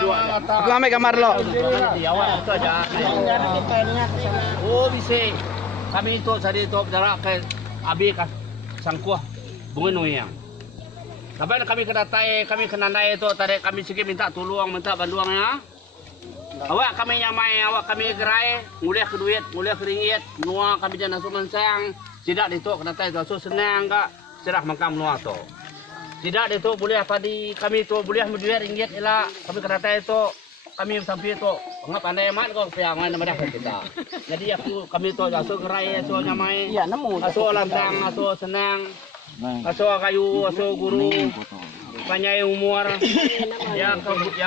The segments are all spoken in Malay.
Aku ambil gambar lo. Oh bisa. Kami itu tadi itu jarak ke abi kas sangkuah bunga yang. Tapi kami kena naik itu tadi kami sikit minta tolong minta bantuannya. Awak kami nyamai awak kami gerai nguliah ke duit nguliah ke ringgit nuah kami jangan nasuh mensang tidak itu kena naik itu senang enggak serah makam nuah tu. Tidak itu boleh tadi kami itu boleh menjual ringgit ialah kami kena naik itu kami sampai itu ngap pandai amat kau siang mana mereka kita. Jadi aku kami itu asuh gerai asuh nyamai asuh lantang asuh senang asuh kayu asuh guru panjang umur ya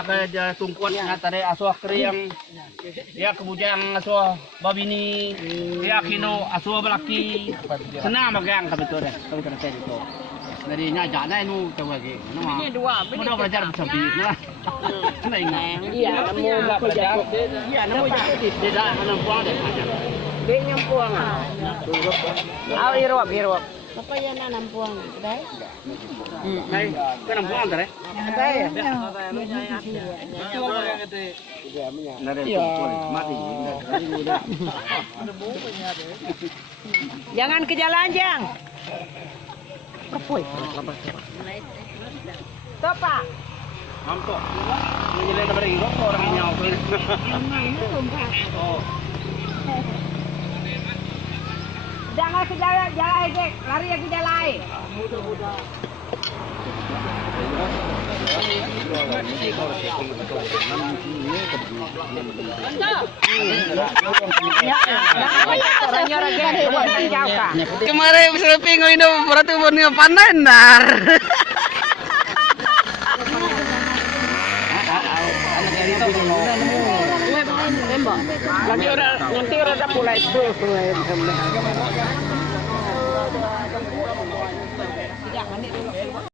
ke tungkuan tadi asuh kering ya kemudian asuh babini ya kino asuh belaki senang magang kami tu deh kami kena naik itu. Dari nyajak na inu tahu lagi. Ini dua. Mudah belajar bersama lah. Kena ingat. Iya, namu belajar. Iya, namu jadi tidak akan puang deh. Dia nyampuang. Ah, irwap. Apa ya nampuang, dai? Hai, kan nampuang tadi. Dai. Mati. Jangan ke jalan, Jang. Perpoi. Topa. Mampu. Menjelek dari rokok orang nyawa. Oh. Jangan ke jalan, lari ke jalan. Kemarin selfie ngono berarti bonio panenar. Nanti orang dah pulai itu.